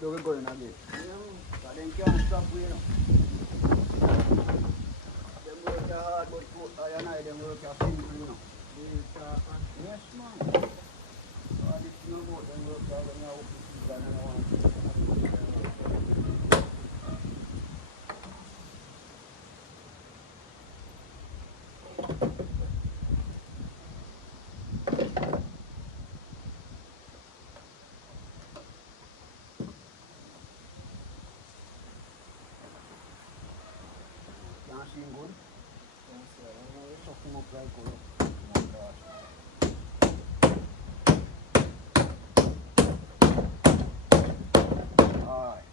Then we're going again. But then can't stop we, you know. Them work hard, but I and I, them work simple, you know. Yes, man. So I just know about them work hard when I open the season and I want to see can't see him good. Suck him up like good. Oh my gosh. Alright.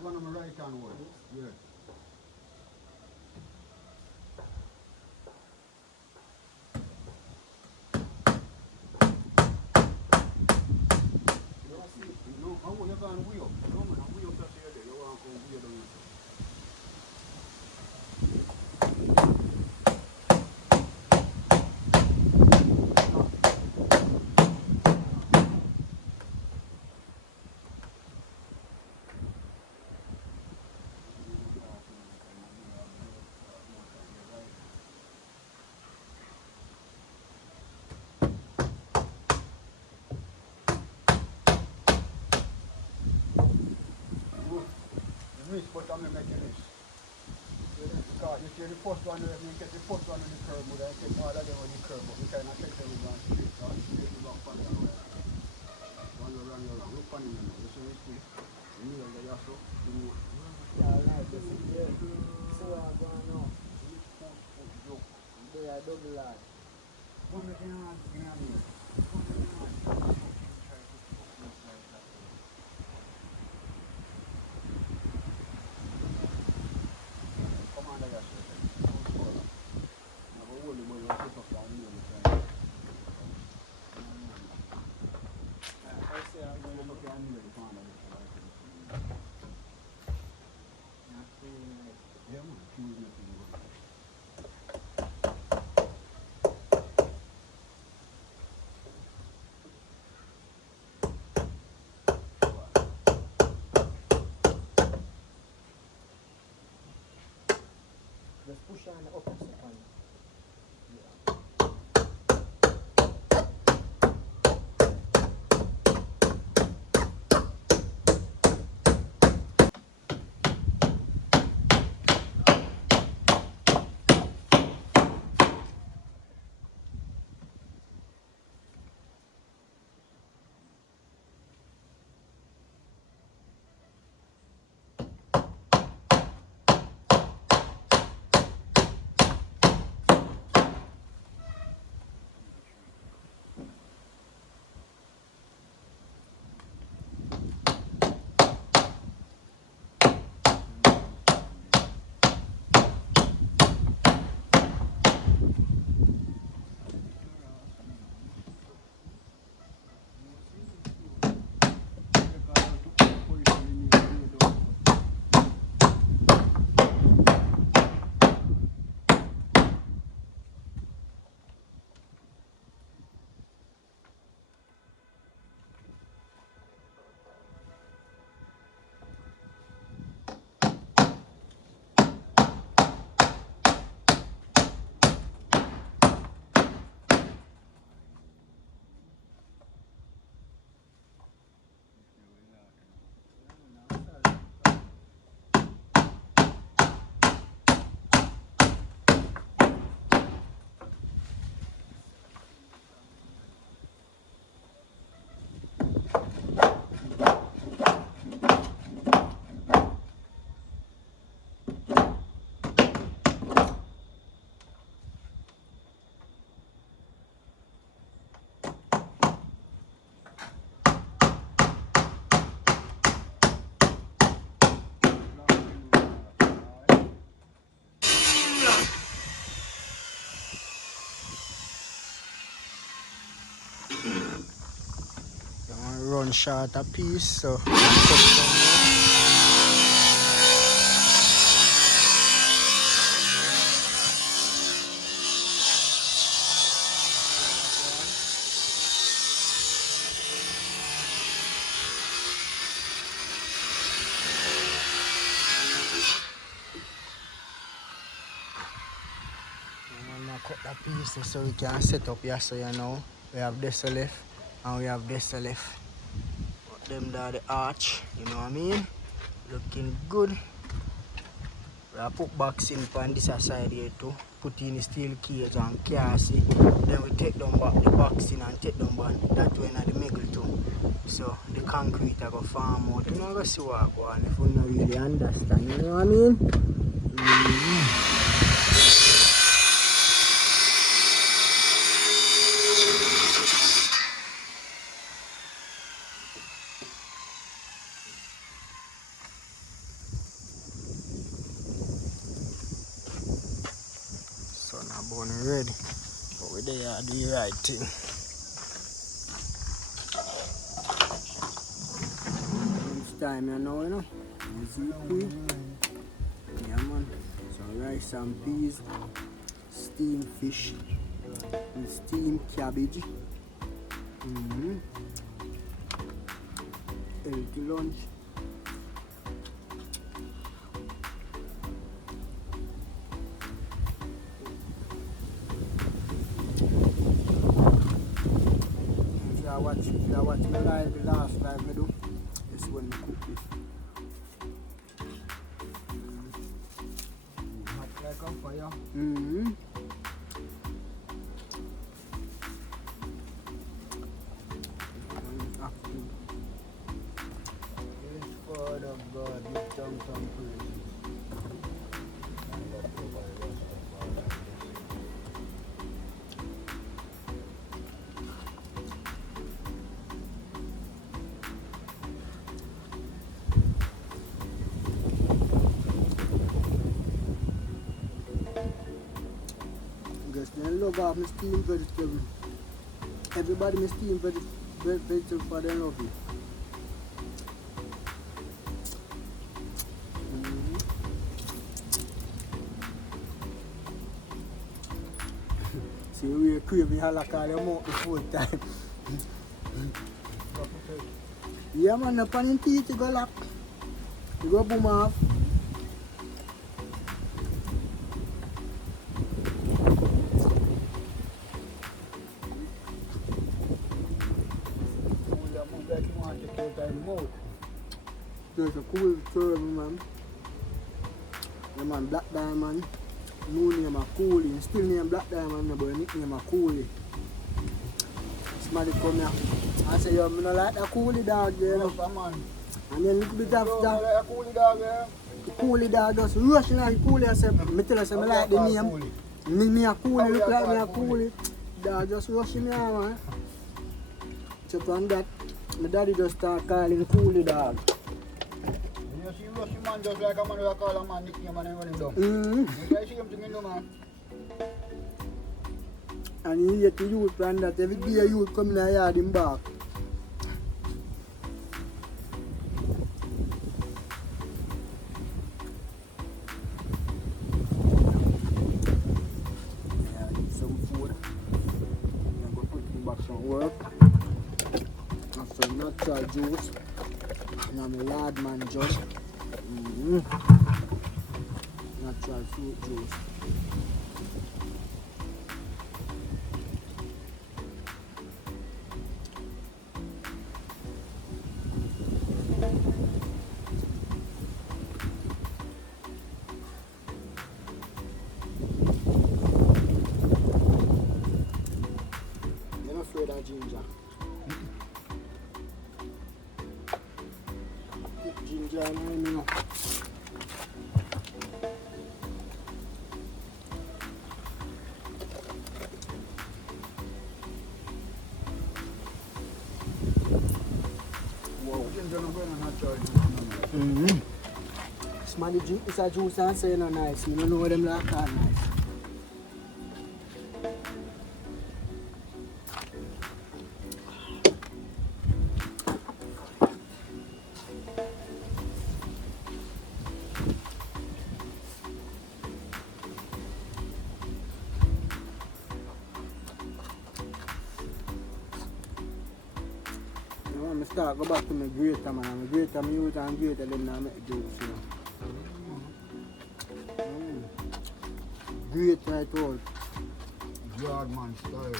One on my right hand wall. Yeah. No, how you going way up? No man, I'm way up that here. You want to go way down here. But I'm making this. Because you see the first one, you get the first one on the curb, but I take all of them on the curb, but we cannot take them on straight. So I'm straight to back on the road. One around your road. Look on him now. You see this thing? You know that you have to do it. Yeah, right. This is good. So I'm going to know. They are double line. One of them hands behind me. Just push on the opposite hand. run short a piece, so cut some more. Cut the pieces so we can set up here. So you know we have this left and we have this left. Them there the arch, you know what I mean? Looking good. We have put box in on this side here too. Put in the steel cage and cassie. Then we take them back the box in and take them back that way in the middle too. So the concrete I go farm out. You know go see what I go on if we don't really understand, you know what I mean? So now bone ready, but we there do the right thing. It's time you know. Yeah man. So rice and peas, steamed fish, and steamed cabbage. Healthy lunch. If you watch my live, the last live I do, this is when I cook this. Hot like a fire. It's for the God, you jump some praise. I love all my steamed vegetables. Everybody my steamed vegetables for them love it. See, we crave me halakha them out the full time. Yeah man, up on your teeth you go lock. You go boom off. There's a cool curve, man. The man Black Diamond. New name a Coolie. Still name Black Diamond, but nickname a Coolie. Somebody come here. I say, yo, I don't like the Coolie dog, you know. Man. And then a little bit after. Like a Coolie dog, yeah. The Coolie dog just rushing like Coolie. I say, I tell us I like the name. Me a Coolie, look like me a Coolie. Dog just rushing me out, man. So from that, my daddy just start calling Coolie dog. You see Rushy man just like a man who call a man nickname and run him down. You see him to man. And he get the youth plan that every day youth come in the yard him back. Yeah, I need some food. I'm going to put him back some work. Have some natural juice. And I'm a lard man jug. Natural fruit juice. You're not afraid of ginger? Ginger, I know. Wow. Ginger no going natural. Somebody drink this a juice and say no nice. You don't know what them like are nice. start go back to my greater man. My greater me use and greater them now make juice, you know. Great right all. Yard man style.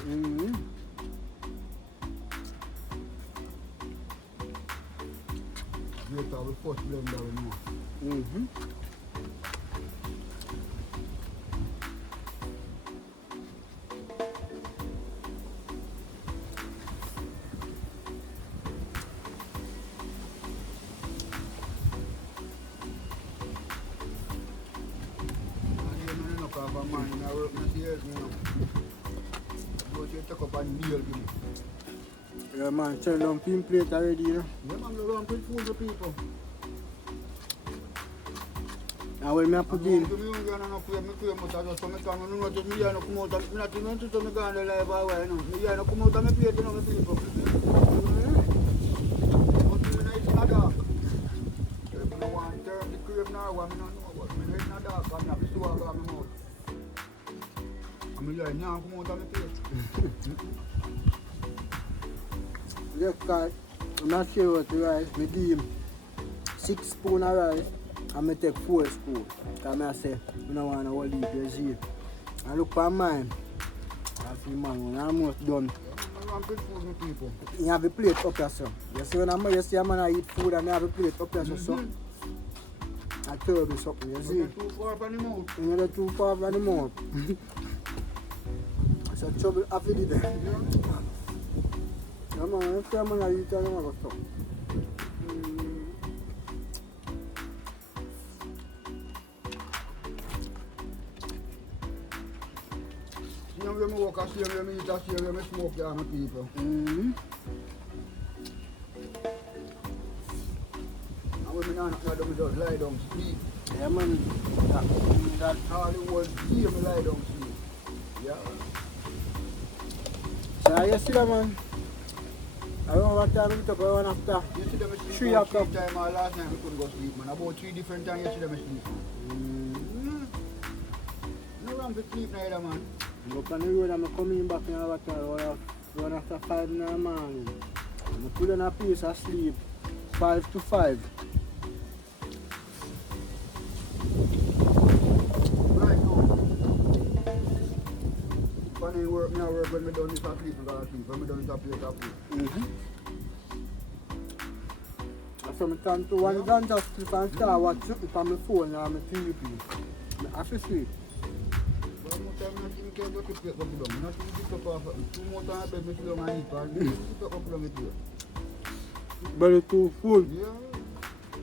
Great our first blender we know. Yeah man, turn down pin plate already, you know. Yeah man, you run with food for people. Now when I put in. Just cause I'm not sure what the rice, I give him 6 spoons of rice and I take 4 spoons. Because I say, I don't want to hold it, you see. I look for mine. I see man, I'm almost done. You have a plate up here, sir. You see when you see a man I eat food and I have a plate up here, so I tell you something, you see. You're too far from the mouth. You're too far from the mouth. It's a trouble after the day. Yeah, man, if you're a man I eat, I'm going to stop. See how we walk, see how we eat, see how we smoke, yeah, my people. And when we just lie down, sleep. Yeah, man. That's all the world see me lie down, sleep. Yeah. So you see that, man? Around what time we took around after? You see them sleep 3 about o'clock. 3 times, last night we couldn't go sleep, man. About 3 different times you see them sleep. No wrong to sleep neither, man. I go on the road and I come in back in our time, run after 5 in the morning. I put on a piece of sleep, 5 to 5. Right now, funny work, me I work when me done this I sleep, I gotta sleep. When me done this I play that food. So I turn to one gun just sleep and start watch something from my phone or my TV. I have to sleep. One more time I think I go to play up long. Not to pick up off. 2 more times I beg me to long and eat, and pick up long with you. Belly too full. Yeah.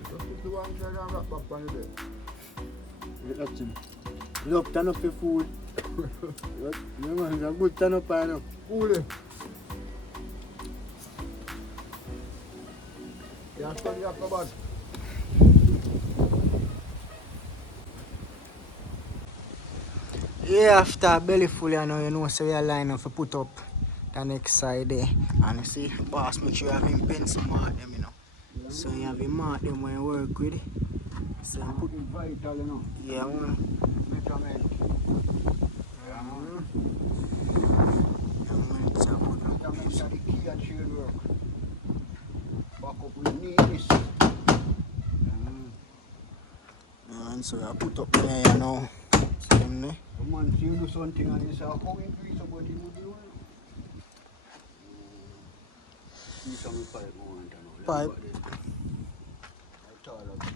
Just put the one side and wrap back on the bed. That's him. Look, turn up the food. Yeah, man, it's a good turn up and up. Cool. Yeah, study up the bag. Yeah, after belly full, you know, so we are line up to put up the next side there. And you see, boss, make sure you have him pencil mark them, you know. So you have him mark them when you work with it. So you put It's vital, you know. yeah, man. Measurement. Yeah, It's a good one. measurement is the key and shade work. Back up with neatness. And so I put up there, you know. See them there? The man see you do something and you say, how increase about the wood you want? See some pipe moment, you know. Pipe. That's all of it.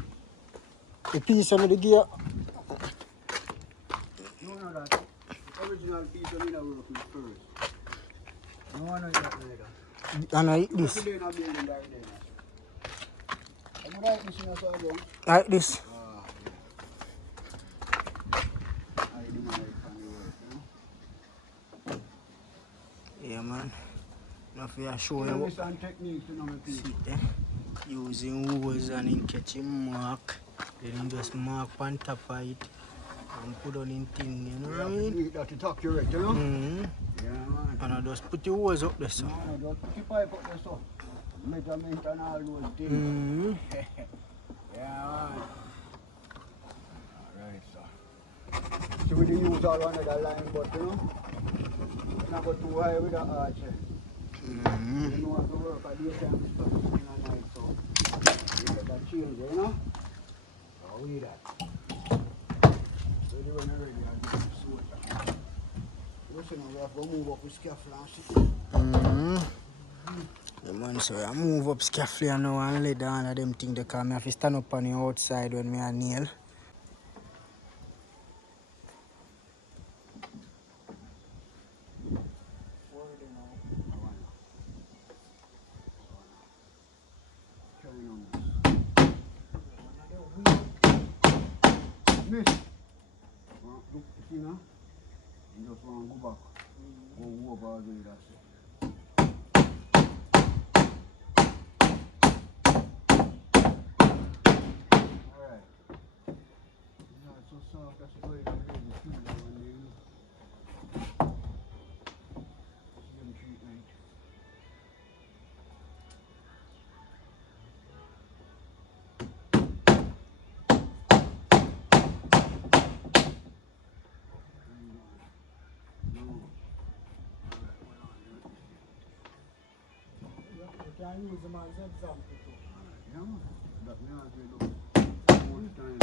The piece of the gear. No, that. The original piece of me that work with first. No one knows that neither. And I eat this. Today not building that there. I would like this in a side. Like this. I do my family work, you know. Yeah, man. Now if I show You you know, some techniques, you know, my people. see there. Using holes and in catching mark. Then you just mark on top of it and put on in thing, you know what I mean? That is accurate, you know? Yeah, man. And I just put the hose up there, so. No, just put the pipe up there, so. Measurement and all those things. Yeah, man. Alright, so. So we didn't use all another line, but you know, not go too high with the arch. You know how to work at the time stuff. have to move up with scaffold and shit. The man say I move up scaffold now and lay down of them things they call me have to stand up on the outside when me a nail. Miss, look, see now? You just want to go back. Go over all the way, that's it. Alright. Yeah, it's so soft, that's the way it is. The feel like when they see them treatment. You can use them as example too. Yeah, man. That we have to look all the time.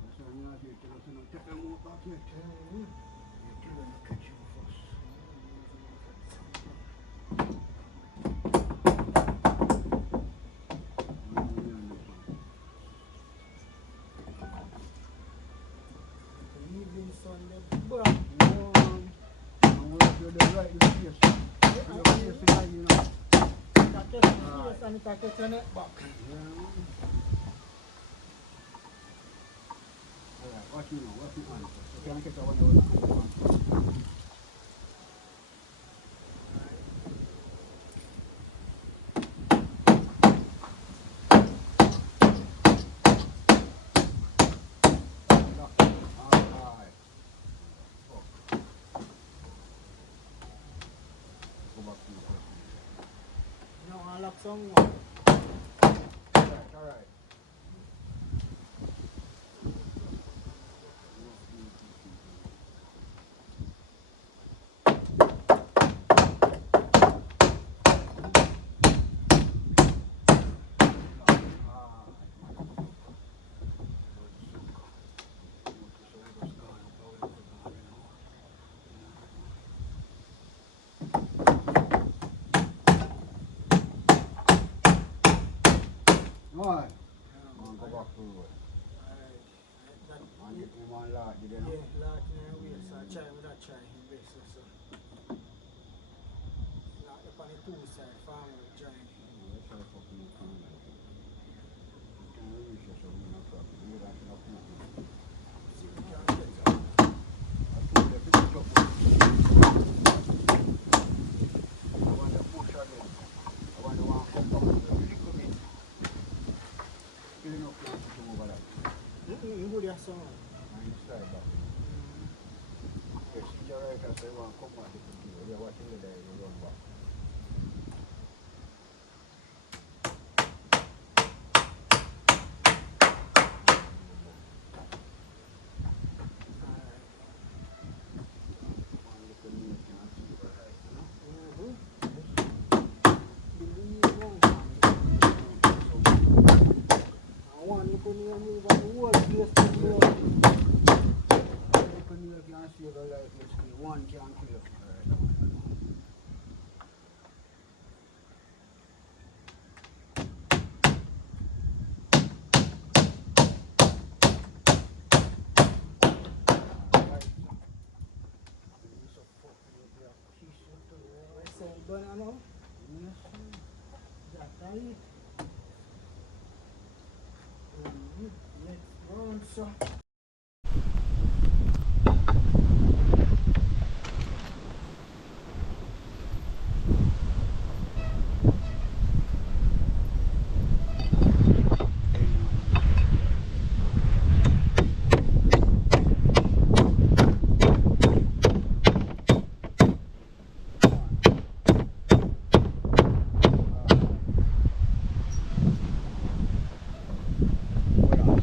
That's why we have to tell us, you know, take them out back yet. You kill them, you catch you first. Evening sun, they Warm. And we're right in the face. You know, face behind you now. catch your face and it can catch your neck back. Alright, watch me now, watch me on. So can I catch that one? No, I lock someone. Alright. Alright. Go back to the road. And you want large, you know? Yeah, large in the way, so I try with that try in best, so. Like up on the two side, farm with giant. Let's try fucking the farm. You can't reach it, so we're not talking. You don't have to know. See, we can't get it. I told you, pick it up. I want to push again. I want to come back to the little bit. Still enough to come over that. You go there, son. And you slide back. Yes, it's your right hand, so you want to come back to the video. You're watching the day, you run back. One can kill. Banana. Yes, That's right. Next round, sir.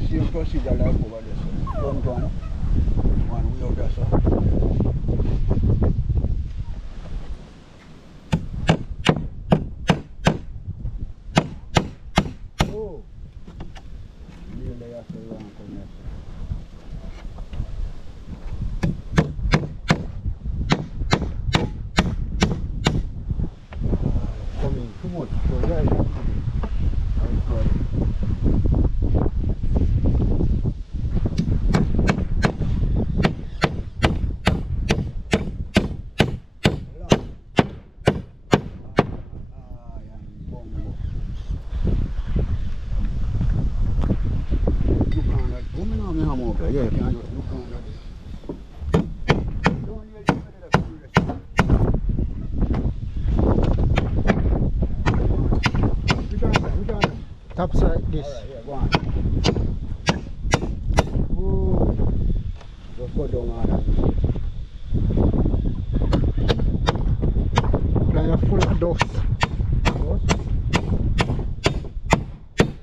same procedure like over there, sir. Front one way out there, sir. Oh, really have to run come here, sir. yeah, you can't just look down there. Don't really give it a curious. Which one? Top side this. Alright, yeah, go on. Ooh. Just go down on that. Fly full of dust. Dust?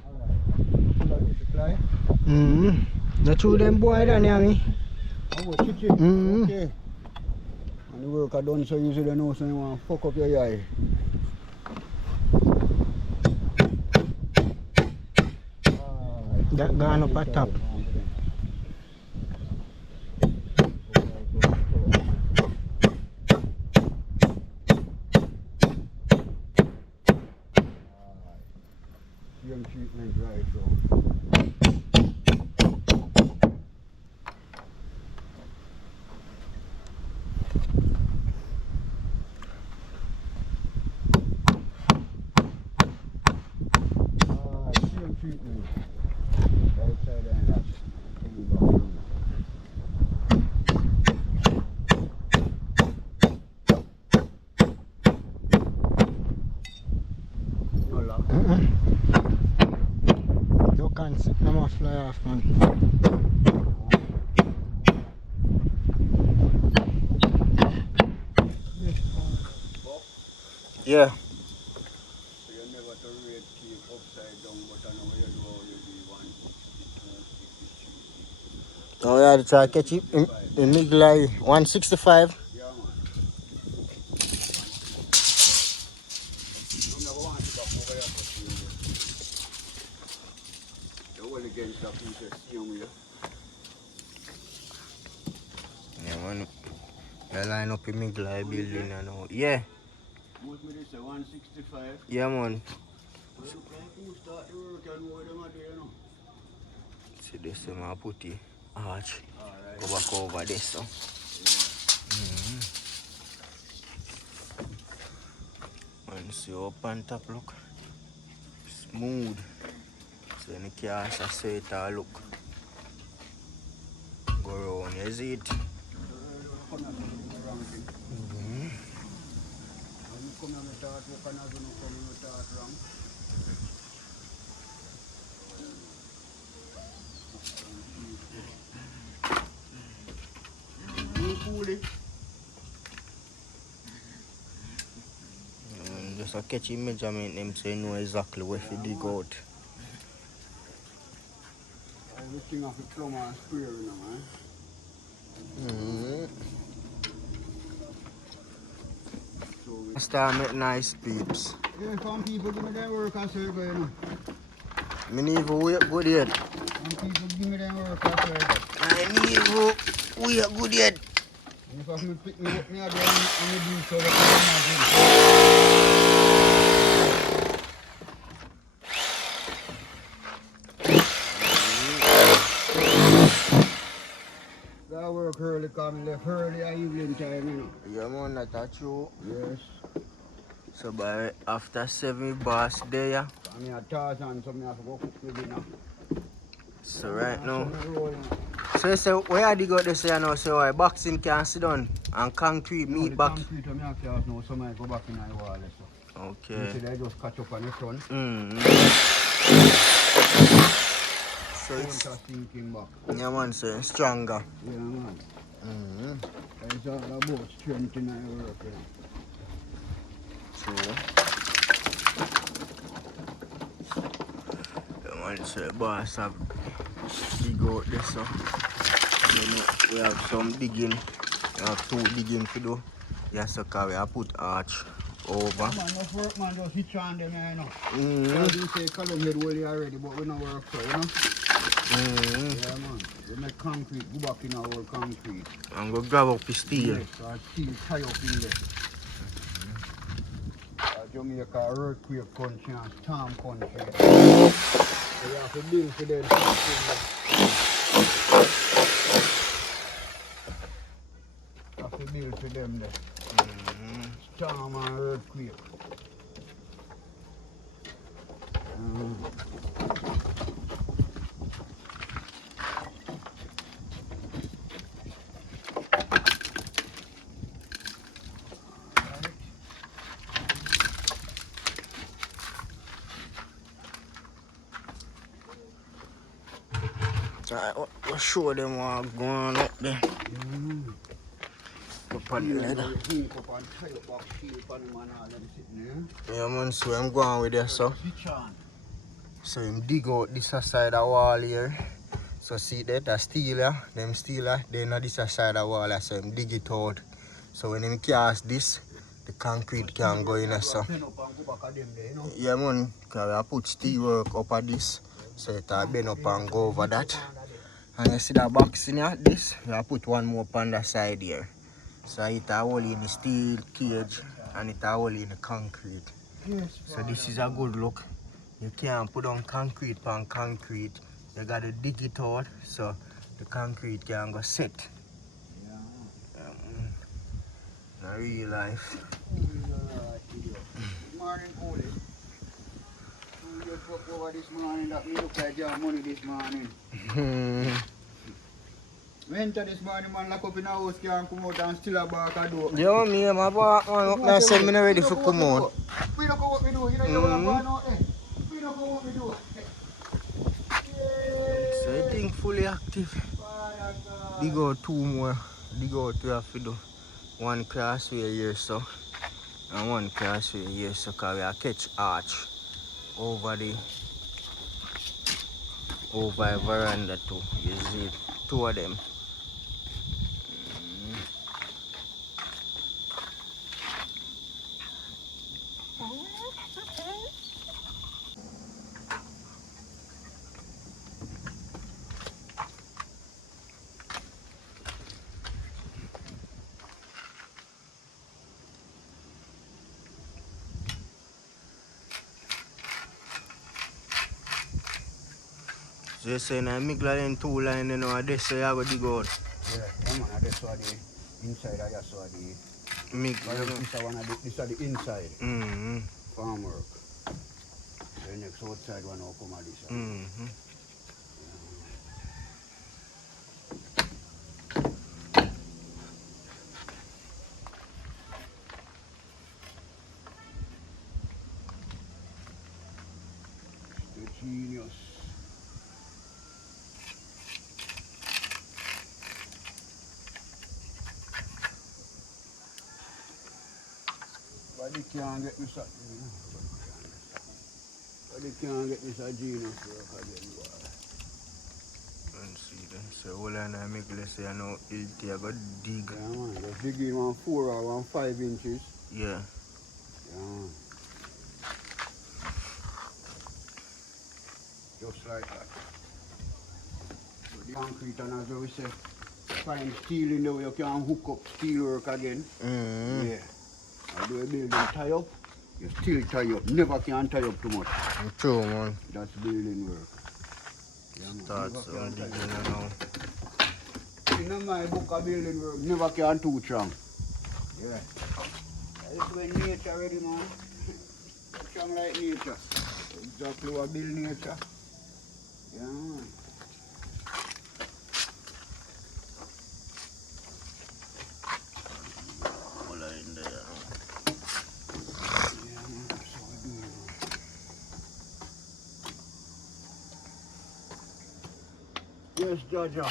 Alright. Full of this fly? The two them boy down here, me. Oh, chichi. Okay. And the work I done so easy they know so you want to fuck up your eye. That gone up at top. Young treatment right so. Same treatment. Right side and that. No lock. You can't sit them off fly off, man. Yeah. So you never to rate keep upside down, but I know where you do how you do one. Now we have to try to catch it in middle eye 165. Yeah, man. You never want to back over here for you. You're well against that piece of steel here. Yeah, man. I line up in middle eye building and all. Yeah. Most me say 165. Yeah, man. Well, look like who start the work and know them are there, you know. See this, I put the arch. Alright. Go back over this, so. And see up on top, look. Smooth. So when the car say it all look. Go around, you see it? Come here, come here, start working as you know, come here, start wrong. You cool it. Just a catchy measurement, them so you know exactly where to dig out. Everything off the plumb and square, you know, man. So Start make nice peeps. yeah, some people give me their work as well, you know. Me need to wait good yet. Some people give me their work as well. I need to wait good yet. And if I can pick me up, me I do and me do so that I work early, come left early at evening time, you know. Yeah, man, that's true. Yes. So by after 7 bars there. I mean, a Tarzan, so I have to go cook me dinner. So right now. Roll, you know. So you say, where are you got this here now? So why boxing can sit down and concrete meat back? Concrete, I have to now, so I go back in my wall. So. Okay. You see, they just catch up on the front. So it's thinking back. yeah, man, so it's stronger. Yeah, man. It's all about strength in my work, you know. True. Yeah, man, so the boss have dig out this, so you know, we have some digging. We have 2 digging to do. Yes, so we have put arch over. Yeah, man, enough work, man, just hitch on them, you know. Mm-hmm. So you say column head well already, but we don't work so, you know. Yeah, man. We make concrete, go back in our concrete. And go grab up the steel. Yes, our steel tie up in there. Jamaica earthquake country and storm country. So you have to build for them. You have to build for them there. Storm and earthquake. I'll show them what going up there. Up on the ladder. Yeah, man, so I'm going with there, so. So him dig out this side of the wall here. So see that steel here, them steel here, then on this side of the wall here, so him dig it out. So when him cast this, the concrete can go in there, so. Yeah man, because I put steel work up at this, so it will bend up and go over that. And you see that box in here, this, I put one more on the side here. So it a hole in the steel cage and it a hole in the concrete. So this is a good look. You can't put on concrete on concrete. You gotta dig it out so the concrete can go set. In real life. Good morning, Oli. You just walk over this morning that me look like you have money this morning. Winter this morning, man, lock up in the house, can't come out and still a bark a door. Yo, me, my boy, I said me not ready for come out. We don't go what we do, you know you want to go out there. We don't go what we do. So I think fully active. Dig out two more. Dig out we have to do. One crossway here, so. And one crossway here, so because we are catch arch over the veranda too. You see two of them. So you're saying I make like two lines, you know, this so you have to dig out? Yeah, man, that's what the inside, I just saw the... This is the inside. Farm work. The next outside one will come at this side. The genius. But they can't get this up. But they can't get this a genius work again. And see them. So all I make let's say I know I go dig. Yeah man, just dig in 1 4 or 1 5 inches. Yeah. Yeah. Just like that. So the concrete and as we say, find steel in the way you can hook up steel work again. Yeah. I do a building tie up, you still tie up. Never can tie up too much. True man. That's building work. Yeah, Start some digging now. In my book of building work, never can too strong. Yeah. That's when nature ready, man. Strong like nature. Exactly what build nature. Yeah, man. All in there. Yeah, man. That's how I do it, man. Yes, Jaja.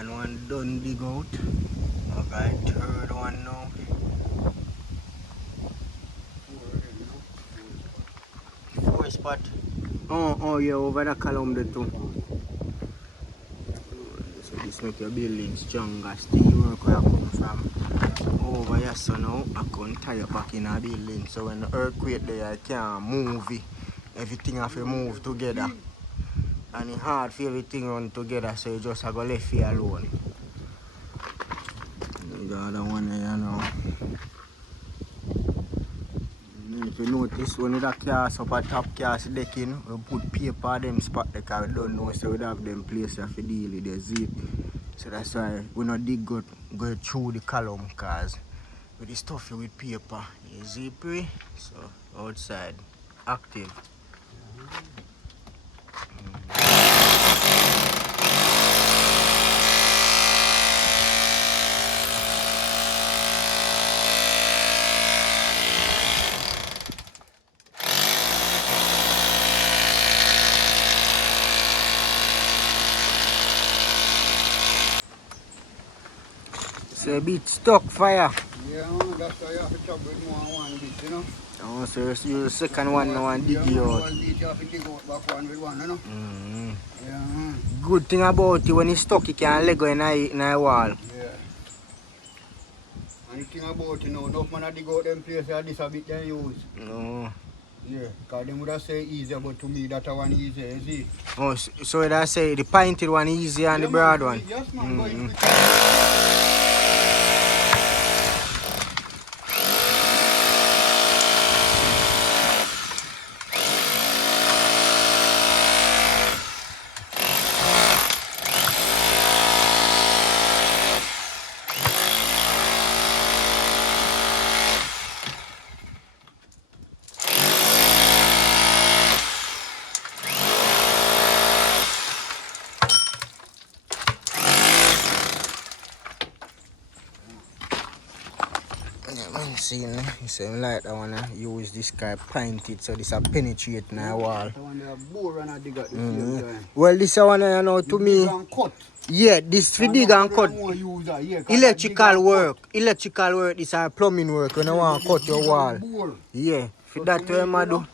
second one done dig out. Okay, third one now. Four spot. Oh yeah, over the column there too. So this make your building stronger. Still work where I come from. Over here so now I can't tie back in a building. So when the earthquake there I can't move it. Everything have to move together. And it's hard for everything run together, so you just have to left here alone. The other one here now. And if you notice, when you cast up a top cast decking, we put paper on them spot because we don't know, so we have them places to deal with the zip. So that's why we not dig go through the column, because with the stuff with paper, it's zippery, so outside, active. So a bit stuck fire. Yeah, that's why you have to chop with more than one bit, you know. Oh, so you use the second one now and dig it out. One bit you have to dig out back one with one, you know. Yeah. Good thing about it, when it's stuck, you can let go in a wall. Yeah. And the thing about it, you know, enough man dig out them places that this a bit they use. No. Yeah, because they would have said easier, but to me that one easier, you see. Oh, so that say the pointed one easier and the broad one? Yes, man. See, you say like that one, use this guy painted so this a penetrate in the wall. Well, this one, you know, to me, yeah, this for dig and cut. Electrical work, this is plumbing work when you want to cut your wall. Yeah, for that way, I do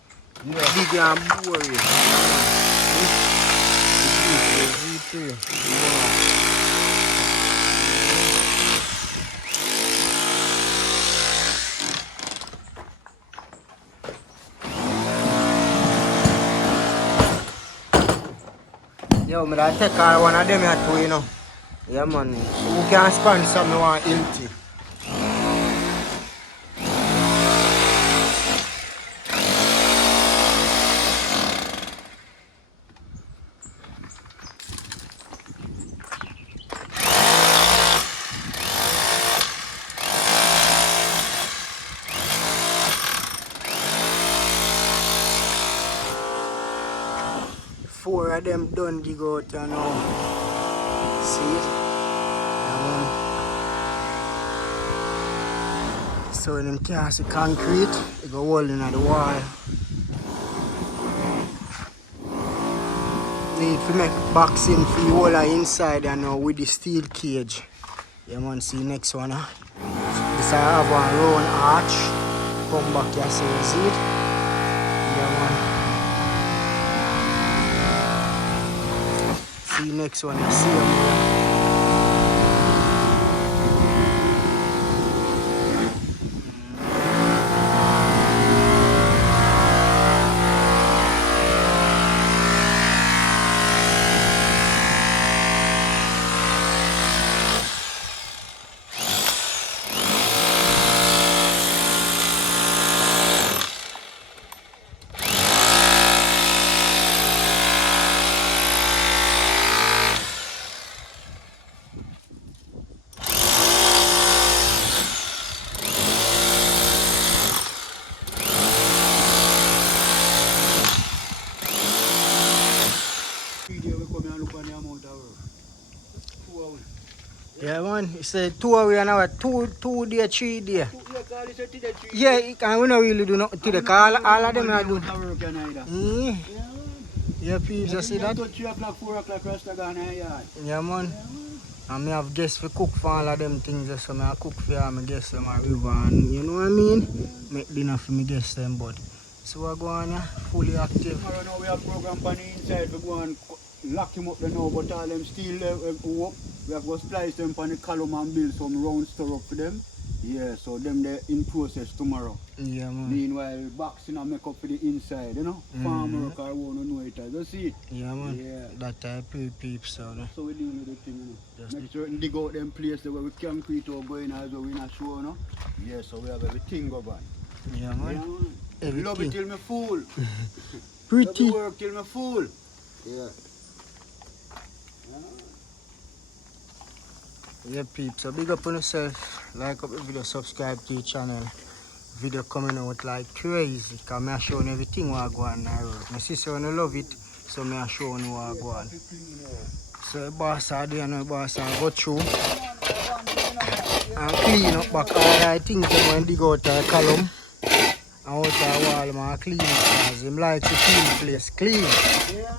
dig and bore it. Yo, I take one of them here too, you know. Yeah, man. Who can sponsor me one healthy? Four of them done dig out, you know. See it? Yeah, man. So when them cast the concrete, they go hold in at the wall. Need to make boxing for the whole inside, you know, with the steel cage. Yeah, man, see next one. This I have one round arch. Come back here, so you see it? Yeah, man. See next one, you see them. Yeah, man, it's a 2 hours an hour, 2 day, 3 day. Yeah, and we don't really do nothing today, because all of them are doing. Yeah, people, you see that? 3 o'clock, 4 o'clock, rest of gone in yard. Yeah, man. And me have guests for cook for all of them things, so I cook for all my guests them at river and you know what I mean? Make dinner for my guests them, but so I go on here, fully active. Tomorrow now we have program on the inside, we go and lock him up there now, but all them steel up. We have to splice them on the column and build some round store up for them. Yeah, so them they're in process tomorrow. Yeah, man. Meanwhile, boxing and make up for the inside, you know? Farm work, I want to know it. You see it? Yeah, man. Yeah. That type of peeps, so. So we deal with the thing, you know? Just Make sure and dig out them places where we concrete or going as well, we not sure, you know? Yeah, so we have everything go on. Yeah, man. Yeah, man. Everything. Love it till me full. Pretty. Love the work till me full. Yeah. Yeah, peeps. So big up on yourself. Like up the video, subscribe to the channel. Video coming out like crazy. Because I show you everything what I go on the road. My sister wanna love it, so I show you what I go on. So the boss are there now, the boss are go through and clean up back all the things they want to dig out the column. And out the wall, man, clean it because him like to clean the place. Clean.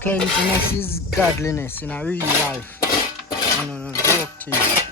Cleanliness is godliness in a real life. No, joke thing.